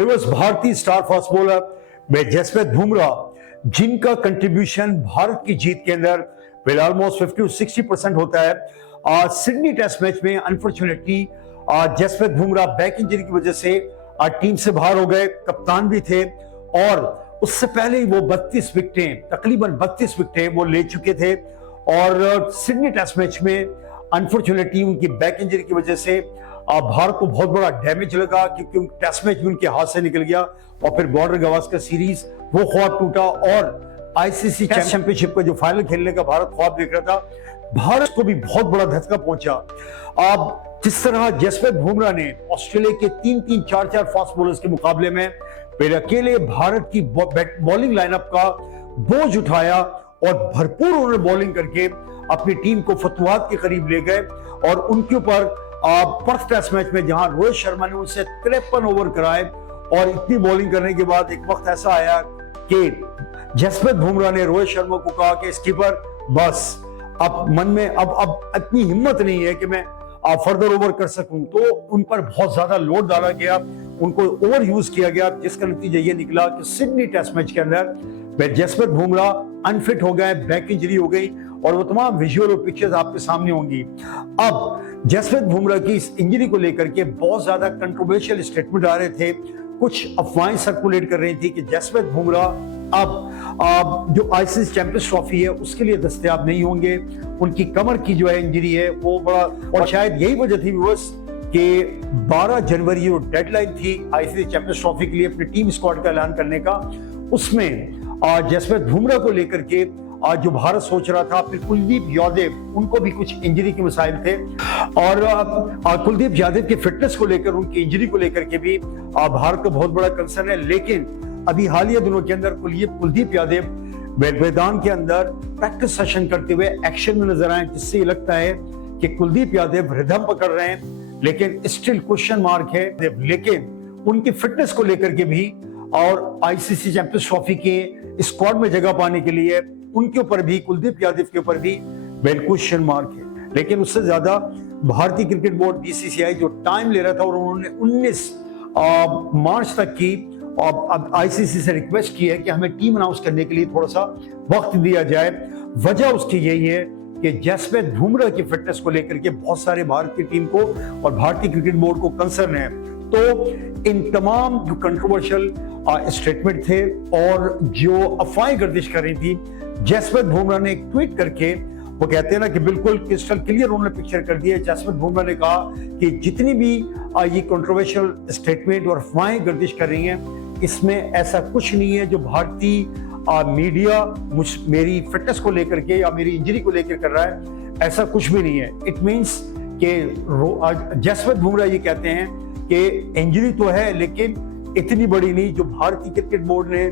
बेवस भारतीय star fast bowler में जसप्रीत बुमराह, जिनका कंट्रीब्यूशन भारत की जीत के अंदर ऑलमोस्ट 50-60% होता है। सिडनी टेस्ट मैच में unfortunately Jasprit Bumrah back injury की वजह से टीम से बाहर हो गए। कप्तान भी थे और उससे पहले ही वो 32 विकेटें, तकरीबन 32 विकेटें वो ले चुके थे। और सिडनी टेस्ट मैच में अनफॉर्चुनेटली उनकी बैक इंजरी की वजह से भारत को बहुत बड़ा डैमेज लगा, क्योंकि टेस्ट मैच भी उनके हाथ से निकल गया और फिर बॉर्डर गवास्कर सीरीज वो ख्वाब टूटा। और आईसीसी चैंपियनशिप का जो फाइनल खेलने का भारत ख्वाब देख रहा था, भारत को भी बहुत बड़ा धक्का पहुंचा। अब जिस तरह जसप्रीत बुमराह ने ऑस्ट्रेलिया के 3-3, 4-4 फास्ट बॉलर्स के मुकाबले में फिर अकेले भारत की बॉलिंग लाइनअप का बोझ उठाया और भरपूर उन्होंने बॉलिंग करके अपनी टीम को फतवाहत के करीब ले गए। और उनके ऊपर पर्थ टेस्ट मैच में जहां रोहित शर्मा ने उनसे 53 ओवर कराए और इतनी बॉलिंग करने के बाद एक वक्त ऐसा आया कि जसप्रीत बुमराह ने रोहित शर्मा को कहा कि स्कीपर बस, अब मन में अब इतनी हिम्मत नहीं है कि मैं फर्दर ओवर कर सकूं। तो उन पर बहुत ज्यादा लोड डाला गया, उनको ओवर यूज किया गया, जिसका नतीजा ये निकला कि सिडनी टेस्ट मैच के अंदर जसप्रीत बुमराह अनफिट हो गए, बैक इंजरी हो गई और वो तमाम विजुअल और पिक्चर्स आपके सामने होंगी। अब जसप्रीत बुमराह की इस इंजरी को लेकर के बहुत ज्यादा कंट्रोवर्शियल स्टेटमेंट आ रहे थे, कुछ अफवाहें सर्कुलेट कर रही थी कि जसप्रीत बुमराह अब जो आईसीसी चैंपियंस ट्रॉफी है उसके लिए दस्तयाब नहीं होंगे। उनकी कमर की जो है इंजरी है वो बड़ा, और शायद यही वजह थी व्यूअर्स कि 12 जनवरी जो डेडलाइन थी आईसीसी चैंपियंस ट्रॉफी के लिए अपनी टीम स्क्वाड का ऐलान करने का, उसमें जसप्रीत बुमराह को लेकर के जो भारत सोच रहा था, फिर कुलदीप यादव, उनको भी कुछ इंजरी के मसाइल थे और कुलदीप यादव की फिटनेस को लेकर, उनकी इंजरी को लेकर के भी भारत का बहुत बड़ा कंसर्न है। लेकिन अभी हालिया दिनों के अंदर कुलदीप यादव मैदान के अंदर प्रैक्टिस सेशन करते हुए एक्शन में नजर आए, जिससे ये लगता है कि कुलदीप यादव रिदम पकड़ रहे हैं, लेकिन स्टिल क्वेश्चन मार्क है। लेकिन उनकी फिटनेस को लेकर के भी और आईसीसी चैंपियंस ट्रॉफी के स्क्वाड में जगह पाने के लिए उनके ऊपर भी, कुलदीप यादव के ऊपर भी क्वेश्चन मार्क है। लेकिन उससे ज्यादा भारतीय क्रिकेट बोर्ड बीसीसीआई जो टाइम ले रहा था और उन्होंने 19 मार्च तक की अब आईसीसी से रिक्वेस्ट की है कि हमें टीम अनाउंस करने के लिए थोड़ा सा वक्त दिया जाए। वजह उसकी यही है कि जसप्रीत बुमराह की फिटनेस को लेकर के बहुत सारे भारत की टीम को और भारतीय क्रिकेट बोर्ड को कंसर्न है। तो इन तमाम जो कंट्रोवर्शियल स्टेटमेंट थे और जो अफवाहें गर्दिश कर रही थी, जसप्रीत बुमराह ने एक ट्वीट करके वो कहते हैं ना कि बिल्कुल क्रिस्टल क्लियर उन्होंने पिक्चर कर दिया। जसप्रीत बुमराह ने कहा कि जितनी भी ये कंट्रोवर्शियल स्टेटमेंट और अफवाहें गर्दिश कर रही हैं, इसमें ऐसा कुछ नहीं है जो भारतीय मीडिया मेरी फिटनेस को लेकर के या मेरी इंजरी को लेकर कर रहा है, ऐसा कुछ भी नहीं है। इट मींस कि जसप्रीत बुमराह ये कहते हैं कि इंजरी तो है लेकिन इतनी बड़ी नहीं जो भारतीय क्रिकेट बोर्ड ने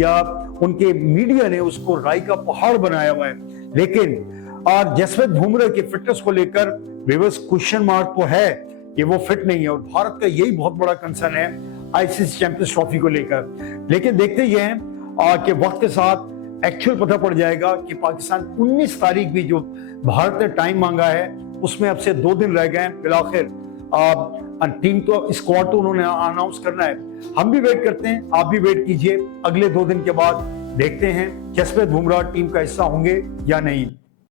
या उनके मीडिया ने उसको राई का पहाड़ बनाया हुआ है। लेकिन जसप्रीत बुमराह की फिटनेस को लेकर बेबस क्वेश्चन मार्क तो है कि वो फिट नहीं है और भारत का यही बहुत बड़ा कंसर्न है आईसीसी चैंपियंस ट्रॉफी को लेकर। लेकिन देखते ही हैं कि वक्त के साथ एक्चुअल पता पड़ जाएगा कि पाकिस्तान 19 तारीख भी जो भारत ने टाइम मांगा है उसमें अब से 2 दिन रह गए हैं। बिलाखिर टीम तो स्क्वाड तो उन्होंने अनाउंस करना है। हम भी वेट करते हैं, आप भी वेट कीजिए। अगले 2 दिन के बाद देखते हैं जसप्रीत बुमराह टीम का हिस्सा होंगे या नहीं।